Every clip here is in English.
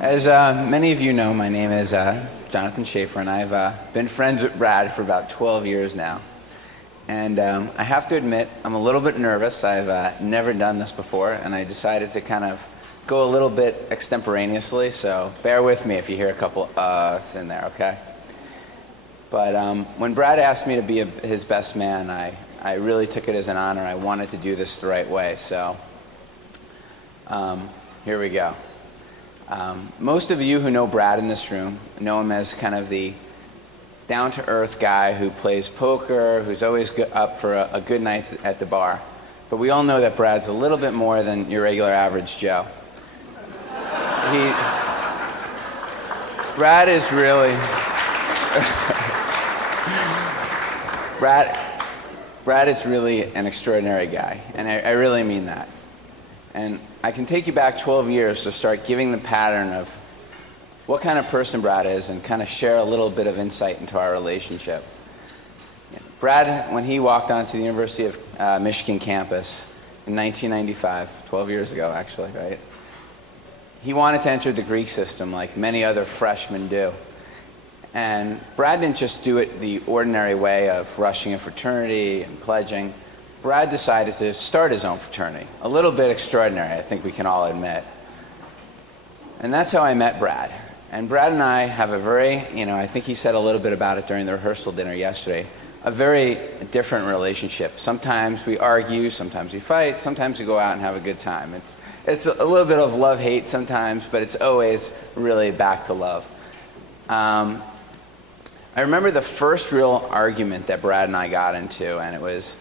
As many of you know, my name is Jonathan Schaefer, and I've been friends with Brad for about 12 years now. And I have to admit, I'm a little bit nervous. I've never done this before, and I decided to kind of go a little bit extemporaneously, so bear with me if you hear a couple in there, okay? But when Brad asked me to be his best man, I really took it as an honor. I wanted to do this the right way, so here we go. Most of you who know Brad in this room know him as kind of the down-to-earth guy who plays poker, who's always up for a good night at the bar. But we all know that Brad's a little bit more than your regular average Joe. Brad is really... Brad is really an extraordinary guy, and I really mean that. And I can take you back 12 years to start giving the pattern of what kind of person Brad is and kind of share a little bit of insight into our relationship. Brad, when he walked onto the University of Michigan campus in 1995, 12 years ago actually, right? He wanted to enter the Greek system like many other freshmen do. And Brad didn't just do it the ordinary way of rushing a fraternity and pledging. Brad decided to start his own fraternity. A little bit extraordinary, I think we can all admit. And that's how I met Brad. And Brad and I have a very, I think he said a little bit about it during the rehearsal dinner yesterday, a very different relationship. Sometimes we argue, sometimes we fight, sometimes we go out and have a good time. It's a little bit of love-hate sometimes, but it's always really back to love. I remember the first real argument that Brad and I got into, and it was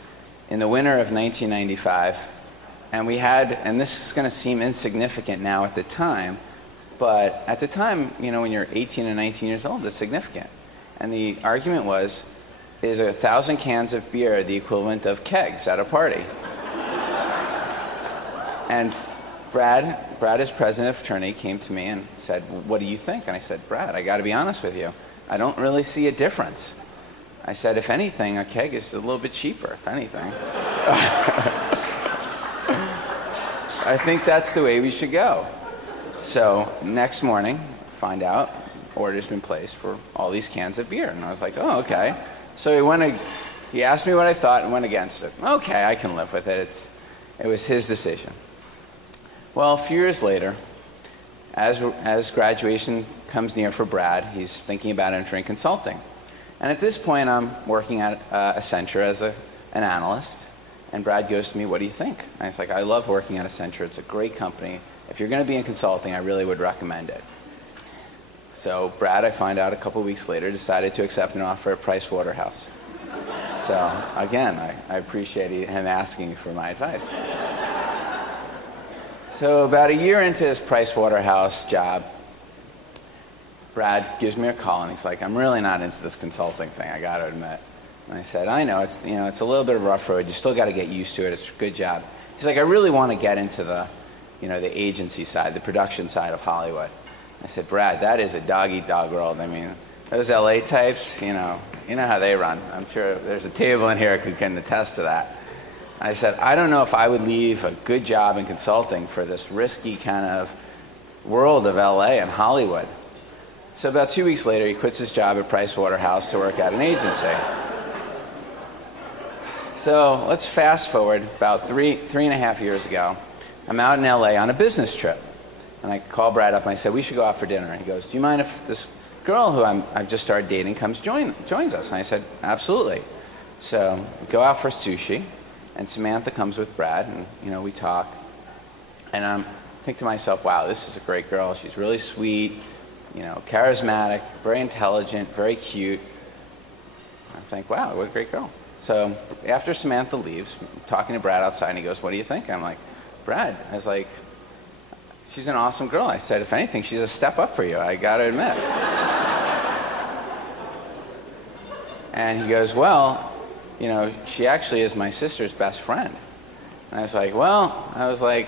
in the winter of 1995. And we had, and this is going to seem insignificant now at the time, but at the time, when you're 18 and 19 years old, it's significant. And the argument was, is 1,000 cans of beer the equivalent of kegs at a party? And Brad, as president of fraternity, came to me and said, what do you think? And I said, Brad, I got to be honest with you. I don't really see a difference. I said, if anything, a keg is a little bit cheaper, if anything. I think that's the way we should go. So next morning, find out, order's been placed for all these cans of beer. And I was like, oh, okay. So he asked me what I thought and went against it. Okay, I can live with it. It was his decision. Well, a few years later, as graduation comes near for Brad, he's thinking about entering consulting. And at this point, I'm working at Accenture as an analyst. And Brad goes to me, what do you think? And I was like, I love working at Accenture. It's a great company. If you're going to be in consulting, I really would recommend it. So Brad, I find out a couple weeks later, decided to accept an offer at Price Waterhouse. So again, I appreciate him asking for my advice. So about a year into his Price Waterhouse job, Brad gives me a call and he's like, I'm really not into this consulting thing, I got to admit. And I said, I know, it's a little bit of a rough road. You still got to get used to it. It's a good job. He's like, I really want to get into the agency side, the production side of Hollywood. I said, Brad, that is a dog-eat-dog world. I mean, those LA types, you know how they run. I'm sure there's a table in here who can attest to that. I said, I don't know if I would leave a good job in consulting for this risky kind of world of LA and Hollywood. So about 2 weeks later, he quits his job at Price Waterhouse to work at an agency. So let's fast forward about three and a half years ago. I'm out in LA on a business trip. And I call Brad up and I said, we should go out for dinner. And he goes, do you mind if this girl who I've just started dating joins us? And I said, absolutely. So we go out for sushi, and Samantha comes with Brad, and we talk. And I think to myself, wow, this is a great girl. She's really sweet, charismatic, very intelligent, very cute. I think, wow, what a great girl. So after Samantha leaves, I'm talking to Brad outside, and he goes, what do you think? I'm like, Brad, I was like, she's an awesome girl. I said, if anything, she's a step up for you, I got to admit. And he goes, well, she actually is my sister's best friend. And I was like,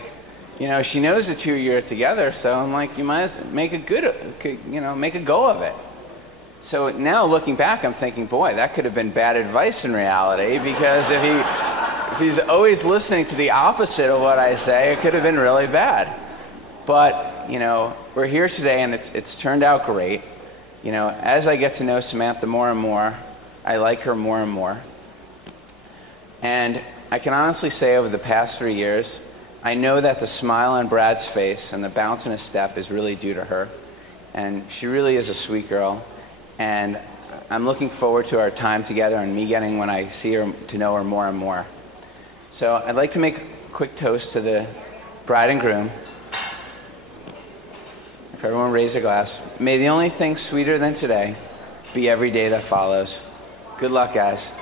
she knows the two of you are together, so I'm like, you might as well make a go of it. So now looking back, I'm thinking, boy, that could have been bad advice in reality, because if he's always listening to the opposite of what I say, it could have been really bad. But you know, we're here today and it's turned out great. You know, as I get to know Samantha more and more, I like her more and more. And I can honestly say over the past 3 years, I know that the smile on Brad's face and the bounce in his step is really due to her. And she really is a sweet girl. And I'm looking forward to our time together and me getting, when I see her, to know her more and more. So I'd like to make a quick toast to the bride and groom. If everyone raise a glass. May the only thing sweeter than today be every day that follows. Good luck, guys.